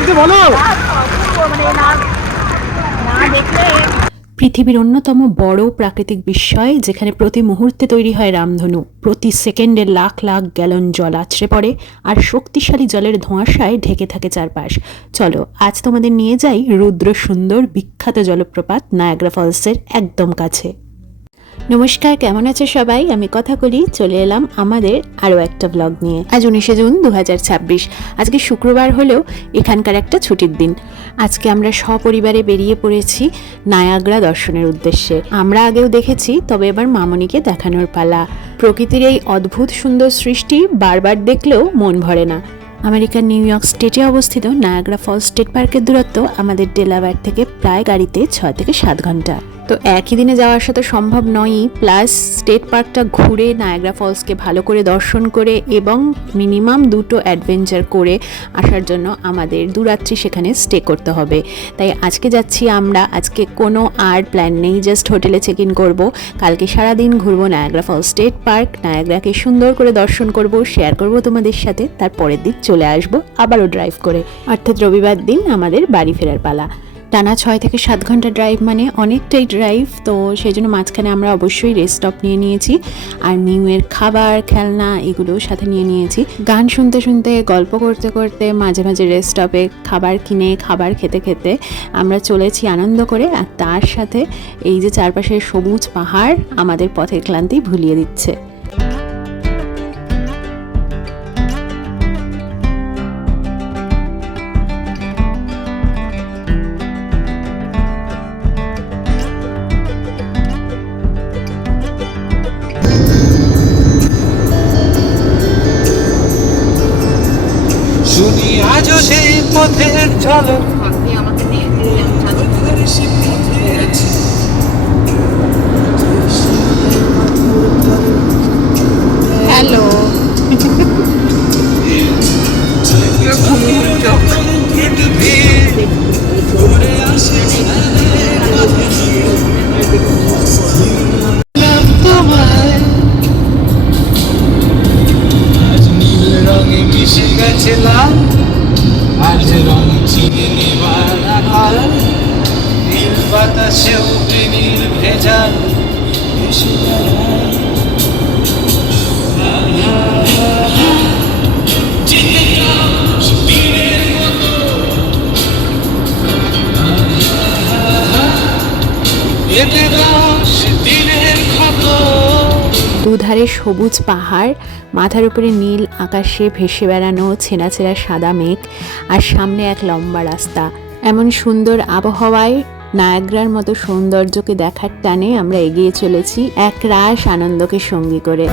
লাগছে বলো। পৃথিবীর অন্যতম বড় প্রাকৃতিক বিস্ময়, যেখানে প্রতি মুহূর্তে তৈরি হয় রামধনু, প্রতি সেকেন্ডে লাখ লাখ গ্যালন জল আছড়ে পড়ে আর শক্তিশালী জলের ধোঁয়াশায় ঢেকে থাকে চারপাশ। চলো আজ তোমাদের নিয়ে যাই রুদ্র সুন্দর বিখ্যাত জলপ্রপাত নায়াগ্রা ফলসের একদম কাছে। নমস্কার, কেমন আছে সবাই? আমি কথাকলি চলে এলাম আমাদের আরও একটা ব্লগ নিয়ে। আজ 19শে জুন 2026। আজকে শুক্রবার হলেও এখানকার একটা ছুটির দিন। আজকে আমরা সপরিবারে বেরিয়ে পড়েছি নায়াগ্রা দর্শনের উদ্দেশ্যে। আমরা আগেও দেখেছি, তবে এবার মামনিকে দেখানোর পালা। প্রকৃতির এই অদ্ভুত সুন্দর সৃষ্টি বারবার দেখলেও মন ভরে না। আমেরিকার নিউ ইয়র্ক স্টেটে অবস্থিত নায়াগ্রা ফলস স্টেট পার্কের দূরত্ব আমাদের ডেলাওয়্যার থেকে প্রায় গাড়িতে 6 থেকে 7 ঘন্টা। তো একই দিনে যাওয়া আসা তো সম্ভব নয়ই, প্লাস স্টেট পার্কটা ঘুরে নায়াগ্রা ফলসকে ভালো করে দর্শন করে এবং মিনিমাম 2টো অ্যাডভেঞ্চার করে আসার জন্য আমাদের দুরাত্রি সেখানে স্টে করতে হবে। তাই আজকে যাচ্ছি আমরা। আজকে কোনো আর প্ল্যান নেই, জাস্ট হোটেলে চেক ইন করবো। কালকে সারাদিন ঘুরবো নায়াগ্রা ফলস স্টেট পার্ক, নায়াগ্রাকে সুন্দর করে দর্শন করব, শেয়ার করব তোমাদের সাথে। তার পরের দিন চলে আসবো আবারও ড্রাইভ করে, অর্থাৎ রবিবার দিন আমাদের বাড়ি ফেরার পালা। টানা 6 থেকে 7 ঘন্টা ড্রাইভ মানে অনেকটাই ড্রাইভ, তো সেই জন্য মাঝখানে আমরা অবশ্যই রেস্ট স্টপ নিয়ে নিয়েছি। আর নিউয়ের খাবার, খেলনা এগুলোও সাথে নিয়ে নিয়েছি। গান শুনতে শুনতে, গল্প করতে করতে, মাঝে মাঝে রেস্ট স্টপে খাবার কিনে খাবার খেতে খেতে আমরা চলেছি আনন্দ করে। আর তার সাথে এই যে চারপাশের সবুজ পাহাড় আমাদের পথের ক্লান্তি ভুলিয়ে দিচ্ছে। শুনি আজও সেই পথের ঝলক। হ্যালো, তোমায় আজ নীল রঙে মিশে গেছিলাম, আজ রং চিনে নেবার আকাল, নীল বাতাসেও নীল ভেজাল এসে দাঁড়ায়। যেতে চাও দিনের মতো, যেতে দাও দিনের ক্ষত। দুধারে সবুজ পাহাড়, মাথার উপরে নীল আকাশে ভেসে বেড়ানো ছেঁড়া ছেঁড়া সাদা মেঘ, আর সামনে এক লম্বা রাস্তা। এমন সুন্দর আবহাওয়ায় নায়াগ্রার মতো সৌন্দর্যকে দেখার টানে আমরা এগিয়ে চলেছি এক রাস আনন্দকে সঙ্গী করে।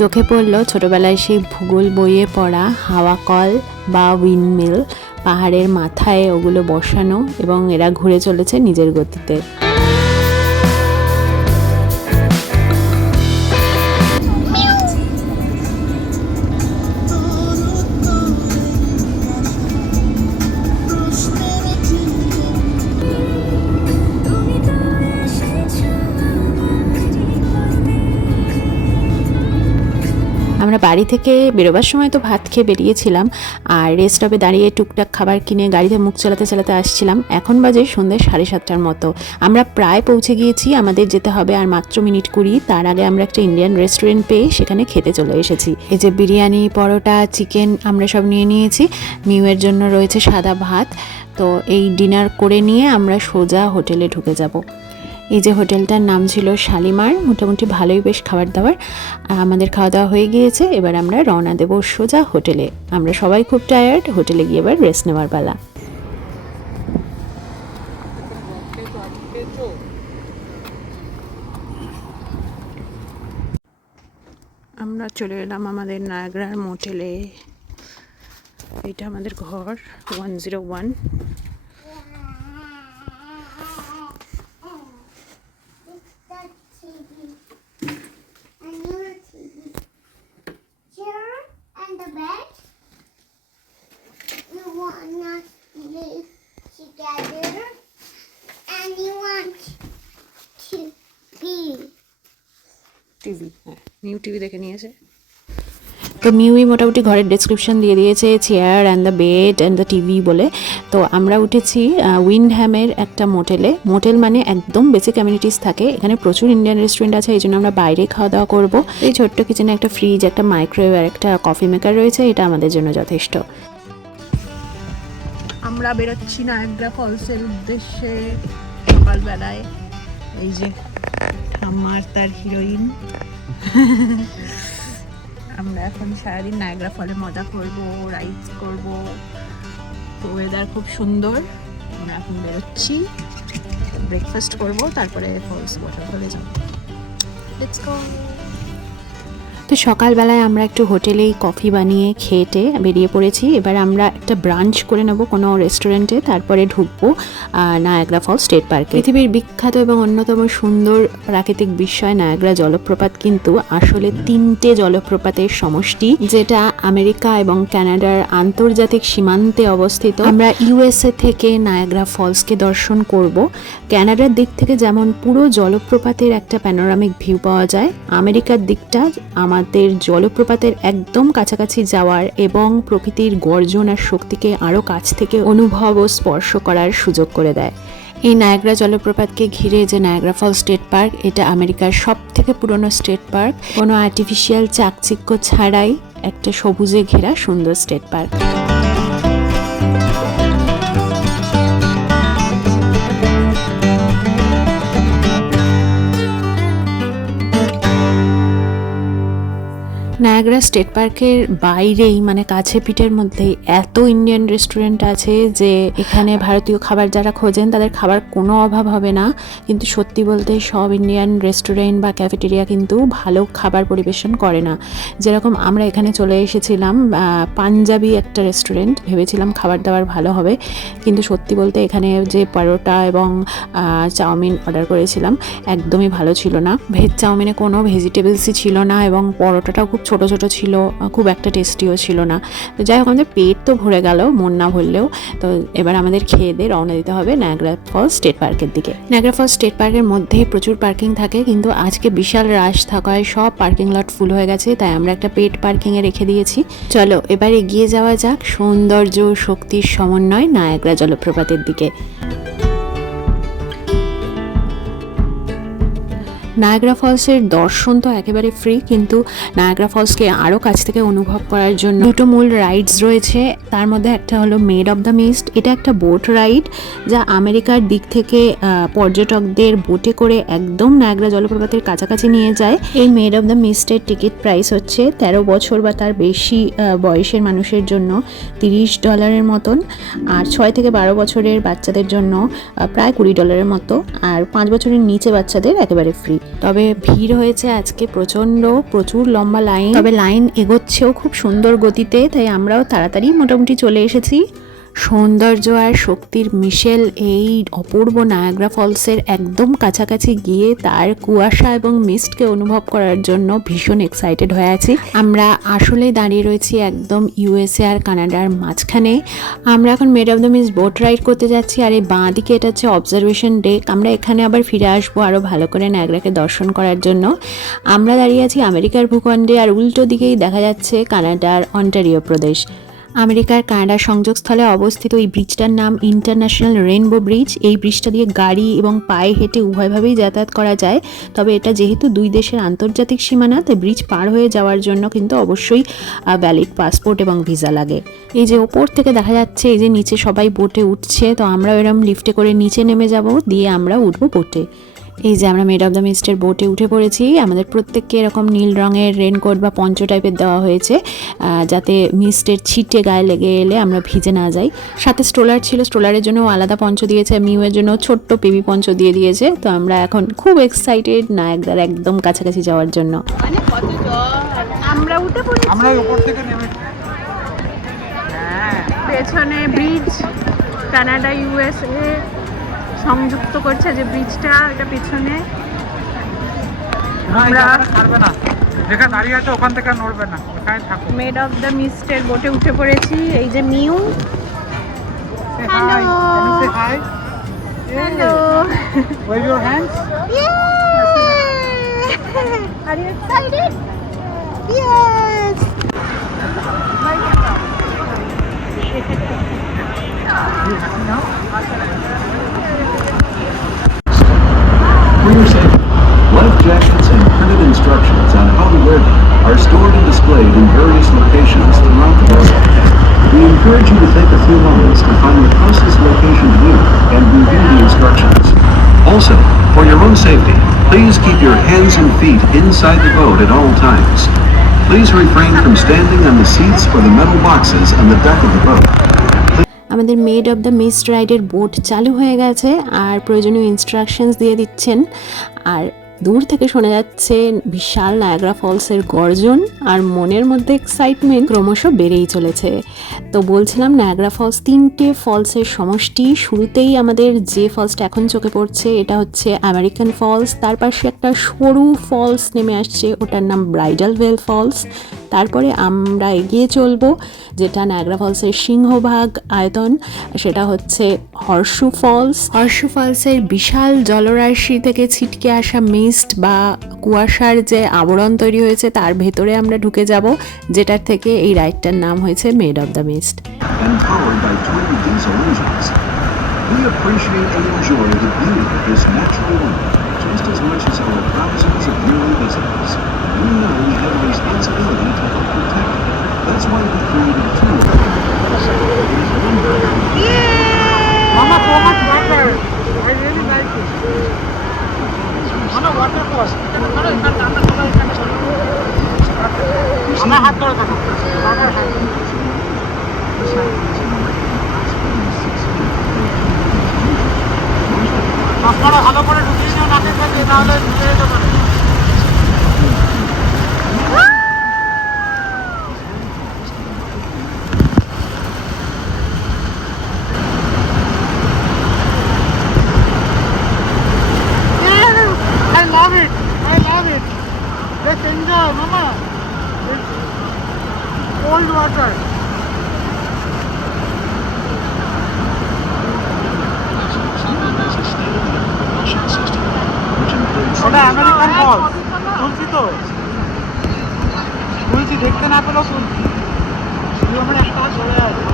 চোখে পড়ল ছোটবেলায় সেই ভূগোল বইয়ে পড়া হাওয়া কল বা উইন্ডমিল। পাহাড়ের মাথায় ওগুলো বসানো এবং এরা ঘুরে চলেছে নিজের গতিতে। আমরা বাড়ি থেকে বেরোবার সময় তো ভাত খেয়ে বেরিয়েছিলাম, আর রেস্ট স্টপে দাঁড়িয়ে টুকটাক খাবার কিনে গাড়িতে মুখ চালাতে চালাতে আসছিলাম। এখন বাজে সন্ধ্যে 7:30টার মতো। আমরা প্রায় পৌঁছে গিয়েছি, আমাদের যেতে হবে আর মাত্র মিনিট 20। তার আগে আমরা একটা ইন্ডিয়ান রেস্টুরেন্ট পেয়ে সেখানে খেতে চলে এসেছি। এই যে বিরিয়ানি, পরোটা, চিকেন আমরা সব নিয়ে নিয়েছি। নিউয়ের জন্য রয়েছে সাদা ভাত। তো এই ডিনার করে নিয়ে আমরা সোজা হোটেলে ঢুকে যাব। এই যে হোটেলটার নাম ছিল শালিমার, মোটামুটি ভালোই বেশ খাবার দাবার। আমাদের খাওয়া দাওয়া হয়ে গিয়েছে, এবার আমরা রওনা দেব সোজা হোটেলে। আমরা সবাই খুব টায়ার্ড, হোটেলে গিয়ে এবার রেস্ট নেওয়ার পালা। আমরা চলে এলাম আমাদের নায়াগ্রার মোটেলে। এটা আমাদের ঘর 101। The bed. You want not sleep. together and you want to be. TV, হ্যাঁ নিউ টিভি দেখে নিয়েছে। তো মিউই মোটামুটি ঘরের ডেসক্রিপশন দিয়ে দিয়েছে, chair and the bed and the TV বলে। তো আমরা উঠেছি উইন্ডহ্যামের একটা মোটেলে। মোটেল মানে একদম বেসিক কমিউনিটিস থাকে, এখানে প্রচুর ইন্ডিয়ান রেস্টুরেন্ট আছে, এই জন্য আমরা বাইরে খাওয়া দাওয়া করবো। এই ছোট্ট কিচেনে একটা ফ্রিজ, একটা মাইক্রোওয়েভ আর একটা কফি মেকার রয়েছে, এটা আমাদের জন্য যথেষ্ট। আমরা বেরোচ্ছি নায়াগ্রা ফলসের উদ্দেশ্যে সকালবেলায়। এই যে ঠাম্মার তার হিরোইন। আমরা এখন সারাদিন নায়াগ্রা ফলে মজা করব, রাইডস করব। ওয়েদার খুব সুন্দর। আমরা এখন বেরোচ্ছি, ব্রেকফাস্ট করব, তারপরে ফলস ওয়াটারফলে যাব। Let's go. তো সকালবেলায় আমরা একটু হোটেলেই কফি বানিয়ে খেয়ে বেরিয়ে পড়েছি। এবার আমরা একটা ব্রাঞ্চ করে নেব কোনো রেস্টুরেন্টে, তারপরে ঢুকবো নায়াগ্রা ফলস স্টেট পার্কে। পৃথিবীর বিখ্যাত এবং অন্যতম সুন্দর প্রাকৃতিক বিস্ময় নায়াগ্রা জলপ্রপাত কিন্তু আসলে 3টে জলপ্রপাতের সমষ্টি, যেটা আমেরিকা এবং কানাডার আন্তর্জাতিক সীমান্তে অবস্থিত। আমরা ইউএসএ থেকে নায়াগ্রা ফলসকে দর্শন করব। কানাডার দিক থেকে যেমন পুরো জলপ্রপাতের একটা প্যানোরামিক ভিউ পাওয়া যায়, আমেরিকার দিকটা আমাদের জলপ্রপাতের একদম কাছাকাছি যাওয়ার এবং প্রকৃতির গর্জন আর শক্তিকে আরও কাছ থেকে অনুভব ও স্পর্শ করার সুযোগ করে দেয়। এই নায়াগ্রা জলপ্রপাতকে ঘিরে যে নায়াগ্রা ফলস স্টেট পার্ক, এটা আমেরিকার সবথেকে পুরনো স্টেট পার্ক। কোনো আর্টিফিশিয়াল চাকচিক্য ছাড়াই একটা সবুজে ঘেরা সুন্দর স্টেট পার্ক। নায়াগ্রা স্টেট পার্কের বাইরেই মানে কাছে পিঠের মধ্যেই এত ইন্ডিয়ান রেস্টুরেন্ট আছে যে এখানে ভারতীয় খাবার যারা খোঁজেন তাদের খাবার কোনো অভাব হবে না। কিন্তু সত্যি বলতে সব ইন্ডিয়ান রেস্টুরেন্ট বা ক্যাফেটেরিয়া কিন্তু ভালো খাবার পরিবেশন করে না। যেরকম আমরা এখানে চলে এসেছিলাম পাঞ্জাবি একটা রেস্টুরেন্ট, ভেবেছিলাম খাবার দাবার ভালো হবে, কিন্তু সত্যি বলতে এখানে যে পরোটা এবং চাউমিন অর্ডার করেছিলাম একদমই ভালো ছিল না। ভেজ চাউমিনে কোনো ভেজিটেবলসই ছিল না এবং পরোটাটাও খুব ছোট ছোট ছিল, খুব একটা টেস্টিও ছিল না। তো যাই হোক, আমাদের পেট তো ভরে গেল, মন না ভরলেও। তো এবার আমাদের খেয়ে দিয়ে রওনা দিতে হবে নায়াগ্রা ফলস স্টেট পার্কের দিকে। নায়াগ্রা ফলস স্টেট পার্কের মধ্যে প্রচুর পার্কিং থাকে, কিন্তু আজকে বিশাল রাশ থাকায় সব পার্কিং লট ফুল হয়ে গেছে, তাই আমরা একটা পেড পার্কিংয়ে রেখে দিয়েছি। চলো এবার এগিয়ে যাওয়া যাক সৌন্দর্য শক্তির সমন্বয় নায়াগ্রা জলপ্রপাতের দিকে। নায়াগ্রা ফলসের দর্শন তো একেবারে ফ্রি, কিন্তু নায়াগ্রা ফলসকে আরও কাছ থেকে অনুভব করার জন্য দুটো মূল রাইডস রয়েছে। তার মধ্যে একটা হলো মেড অফ দ্য মিস্ট, এটা একটা বোট রাইড যা আমেরিকার দিক থেকে পর্যটকদের বোটে করে একদম নায়াগ্রা জলপ্রপাতের কাছাকাছি নিয়ে যায়। এই মেড অফ দ্য মিস্টের টিকিট প্রাইস হচ্ছে 13 বছর বা তার বেশি বয়সের মানুষের জন্য $30 মতন, আর 6 থেকে 12 বছরের বাচ্চাদের জন্য প্রায় $20 মতো, আর 5 বছরের নিচে বাচ্চাদের একেবারে ফ্রি। তবে ভিড় হয়েছে আজকে প্রচুর লম্বা লাইন, তবে লাইন এগোচ্ছেও খুব সুন্দর গতিতে, তাই আমরাও তাড়াতাড়ি মোটামুটি চলে এসেছি। সৌন্দর্য আর শক্তির মিশেল এই অপূর্ব নায়াগ্রা ফলসের একদম কাছাকাছি গিয়ে তার কুয়াশা এবং মিস্টকে অনুভব করার জন্য ভীষণ এক্সাইটেড হয়ে আছি। আমরা আসলে দাঁড়িয়ে রয়েছি একদম ইউএসএ আর কানাডার মাঝখানে। আমরা এখন made of the mist boat ride করতে যাচ্ছি, আর এই বাঁ দিকে এটা হচ্ছে অবজারভেশন ডেক। আমরা এখানে আবার ফিরে আসবো আরও ভালো করে নায়াগ্রাকে দর্শন করার জন্য। আমরা দাঁড়িয়ে আছি আমেরিকার ভূখণ্ডে, আর উল্টো দিকেই দেখা যাচ্ছে কানাডার অন্টারিও প্রদেশ। আমেরিকার কানাডার সংযোগস্থলে অবস্থিত এই ব্রিজটার নাম ইন্টারন্যাশনাল রেইনবো ব্রিজ। এই ব্রিজটা দিয়ে গাড়ি এবং পায়ে হেঁটে উভয়ভাবেই যাতায়াত করা যায়, তবে এটা যেহেতু দুই দেশের আন্তর্জাতিক সীমানা, তাই ব্রিজ পার হয়ে যাওয়ার জন্য কিন্তু অবশ্যই ভ্যালিড পাসপোর্ট এবং ভিসা লাগে। এই যে ওপর থেকে দেখা যাচ্ছে এই যে নিচে সবাই বোটে উঠছে, তো আমরা এরকম লিফটে করে নিচে নেমে যাব, দিয়ে আমরা উঠবো বোটে। এই যে আমরা মেড অফ দ্য মিস্টের বোটে উঠে পড়েছি। আমাদের প্রত্যেককে এরকম নীল রঙের রেনকোট বা পঞ্চ টাইপের দেওয়া হয়েছে, যাতে মিস্টের ছিটে গায়ে লেগে এলে আমরা ভিজে না যাই। সাথে স্ট্রোলার ছিল, স্ট্রোলারের জন্য আলাদা পঞ্চ দিয়েছে, মিউয়ের জন্য ছোট্ট বেবি পঞ্চ দিয়ে দিয়েছে। তো আমরা এখন খুব এক্সাইটেড নায়াগ্রার একদম কাছাকাছি যাওয়ার জন্য। মানে কত জল, আমরা উঠে পড়েছি, আমরা উপর থেকে নেমে পেছনে ব্রিজ কানাডা ইউএসএ সংযুক্ত করছে যে ব্রিজটা, এটা পেছনে। আমরা পারবে না, যেখানে দাঁড়িয়ে আছে ওখান থেকে নড়বে না, ওখানে থাকো। মেড অফ দ্য মিস্টের বোটে উঠে পড়েছি। এই যে মিউ, hi Hi. Hello. Wave your hands. Yeah. Are you excited? Yes. For your safety, life jackets and printed instructions on how to wear them are stored and displayed in various locations throughout the vessel. We encourage you to take a few moments to find the closest location to you and review the instructions. Also, for your own safety, please keep your hands and feet inside the boat at all times. Please refrain from standing on the seats or the metal boxes on the deck of the boat. আমাদের made of the mist রাইডের boat চালু হয়ে গেছে আর প্রয়োজনীয় instructions দিয়ে দিচ্ছেন। আর দূর থেকে শোনা যাচ্ছে বিশাল নায়াগ্রা ফলসের গর্জন, আর মনের মধ্যে এক্সাইটমেন্ট ক্রমশ বেড়েই চলেছে। তো বলছিলাম নায়াগ্রা ফলস 3টে ফলসের সমষ্টি। শুরুতেই আমাদের যে ফলসটা এখন চোখে পড়ছে এটা হচ্ছে আমেরিকান ফলস, তার পাশে একটা সরু ফলস নেমে আসছে, ওটার নাম ব্রাইডাল ভেল ফলস। তারপরে আমরা এগিয়ে চলবো, যেটা নায়াগ্রা ফলসের সিংহভাগ আয়তন, সেটা হচ্ছে হর্ষু ফলস। হর্ষু ফলসের বিশাল জলরাশি থেকে ছিটকে আসা মিস্ট বা কুয়াশার যে আবরণ তৈরি হয়েছে তার ভেতরে আমরা ঢুকে যাব, যেটার থেকে এই রাইডটার নাম হয়েছে made of the mist. And powered by twin diesel engines. We appreciate and enjoy the beauty of this natural wonder just as much as our thousands of yearly visitors. We know we have a responsibility to help protect it. That's why we created a tool. Mama, so much water. I really like it. Mama, waterfall. আমার হাত ধরে থাকো। বাবার হাত। চশমাটা ভালো করে ঢুকিয়ে নিও নাকের কাছে, তাহলে ঢুকে যেতে পারে। I love it. I love it. Let's enjoy, Mama. It's cold water. ওটা আমেরিকান ফল। তুলছি তো, তুলছি, দেখতে না পেলেও তুলছি। শুধু আমার একটা হাত ধরে আছে।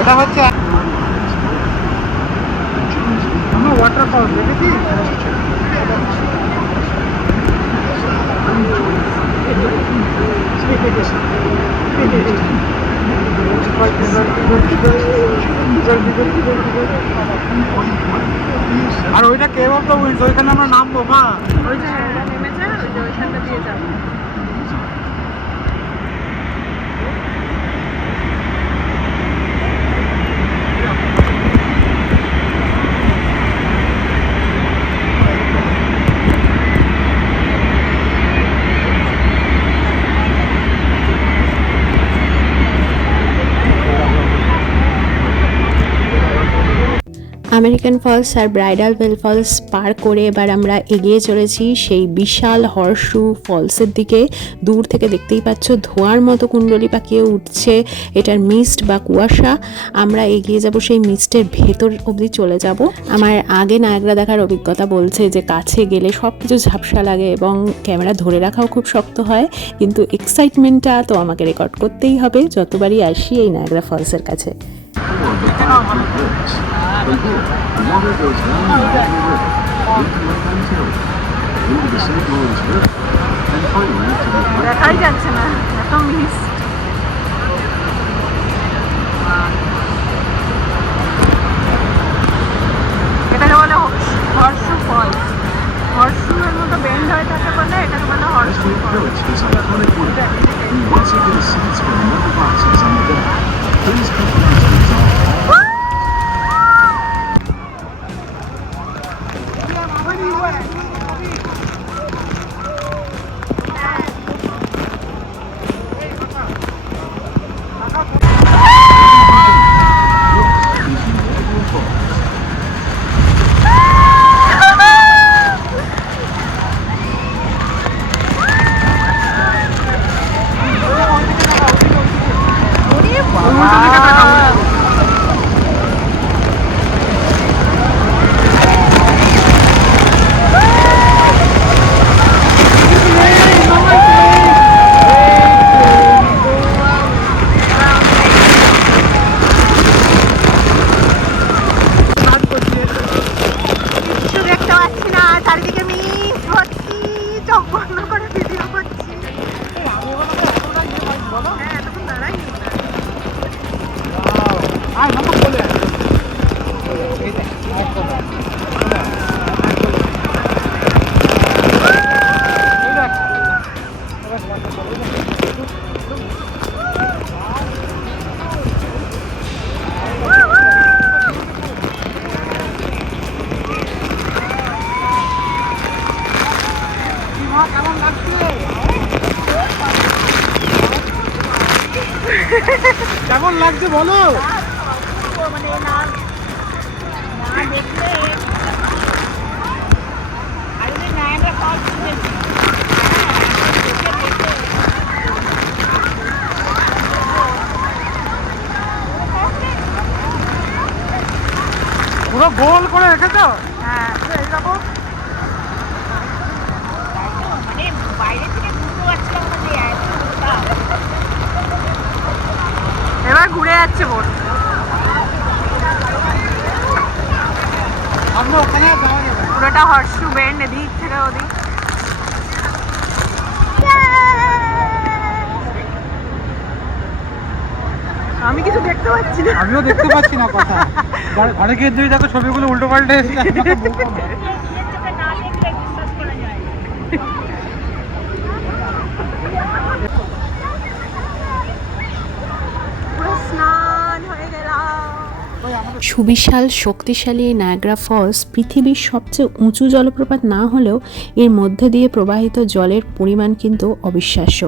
এটা হচ্ছে আমার ওয়াটারফল, দেখেছিস? আর ওইটা কেভ অফ দ্য উইন্ডস, ওইখানে আমরা নামবো। মা ওই যে ওরা নেমেছে, ওই যে ওইখানটা দিয়ে যাবো। আমেরিকান ফলস আর ব্রাইডাল ভেল ফলস পার করে এবার আমরা এগিয়ে চলেছি সেই বিশাল হর্ষু ফলসের দিকে। দূর থেকে দেখতেই পাচ্ছ ধোঁয়ার মতো কুণ্ডলি পাকিয়ে উঠছে, এটার মিস্ট বা কুয়াশা। আমরা এগিয়ে যাব সেই মিস্টের ভেতর অবধি চলে যাব। আমার আগে নায়াগ্রা দেখার অভিজ্ঞতা বলছে যে কাছে গেলে সব কিছু ঝাপসা লাগে এবং ক্যামেরা ধরে রাখাও খুব শক্ত হয়, কিন্তু এক্সাইটমেন্টটা তো আমাকে রেকর্ড করতেই হবে যতবারই আসি এই নায়াগ্রা ফলসের কাছে। From here, the water goes down the Niagara River, into Lake Ontario, into the St. Lawrence River, and finally to the দেখাই যাচ্ছে না, এত মিস। এটাকে বলে হর্ষু ফলস। হর্ষুর মতো বেন্ড হয়ে থাকে বলে এটাকে বলে হর্ষু Westgate falls. Village is iconic wonder. We once again seats for the metal boxes on the deck. Please keep the instruments off. কেমন লাগছে? কেমন লাগছে বলো? মানে না না দেখলে আমি নায়রা ফলস দেখি পুরো গোল করে রেখেছো? হ্যাঁ এইরকম মানে বাইরে থেকে বুঝতে পারছিলাম না যে এত মোটা। এবার ঘুরে যাচ্ছে বোট। আমরা ওখানে আর যাওয়া যাবে না। পুরোটা হর্সু বেন্ড, এদিক থেকে ওদিক। আমি কিছু দেখতে পাচ্ছি না। আমিও দেখতে পাচ্ছি না কথা। ঘরে গিয়ে দুই দেখো ছবিগুলো উল্টো পাল্টে এসেছে। নিজের চোখে না দেখলে বিশ্বাস করা যায় না। পুরো স্নান হয়ে গেলাম। সুবিশাল শক্তিশালী এই নায়াগ্রা ফলস পৃথিবীর সবচেয়ে উঁচু জলপ্রপাত না হলেও এর মধ্যে দিয়ে প্রবাহিত জলের পরিমাণ কিন্তু অবিশ্বাস্য।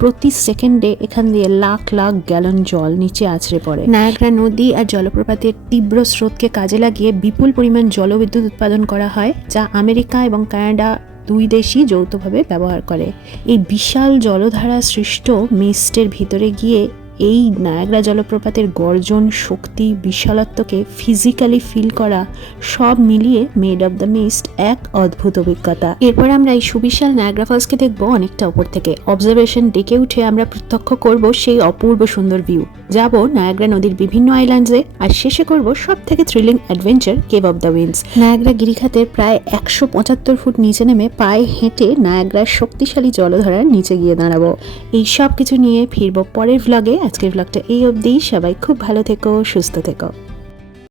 প্রতি সেকেন্ডে এখান দিয়ে লাখ লাখ গ্যালন জল নিচে আছড়ে পড়ে। নায়াগ্রা নদী আর জলপ্রপাতের তীব্র স্রোতকে কাজে লাগিয়ে বিপুল পরিমাণ জলবিদ্যুৎ উৎপাদন করা হয়, যা আমেরিকা এবং কানাডা দুই দেশই যৌথভাবে ব্যবহার করে। এই বিশাল জলধারা সৃষ্ট মিস্টের ভিতরে গিয়ে এই নায়াগ্রা জলপ্রপাতের গর্জন, শক্তি, বিশালত্বকে ফিজিক্যালি ফিল করা সব মিলিয়ে মেড অফ দ্য মিস্ট এক অদ্ভুত অভিজ্ঞতা। এরপর আমরা এই সুবিশাল নায়াগ্রা ফলসকে দেখবো অনেকটা ওপর থেকে। অবজারভেশন ডেকে উঠে আমরা প্রত্যক্ষ করব সেই অপূর্ব সুন্দর ভিউ, যাব নায়াগ্রা নদীর বিভিন্ন আইল্যান্ডসে, আর শেষে করব সব থেকে thrilling adventure Cave of the Winds. Niagara গিরিখাতের প্রায় 175 ফুট নিচে নেমে পায়ে হেঁটে নায়াগ্রার শক্তিশালী জলধারার নিচে গিয়ে দাঁড়াবো। এই সব কিছু নিয়ে ফিরবো পরের ভ্লগে। আজকের ভ্লগটা এই অবধি। সবাই খুব ভালো থেকো, সুস্থ থেকো।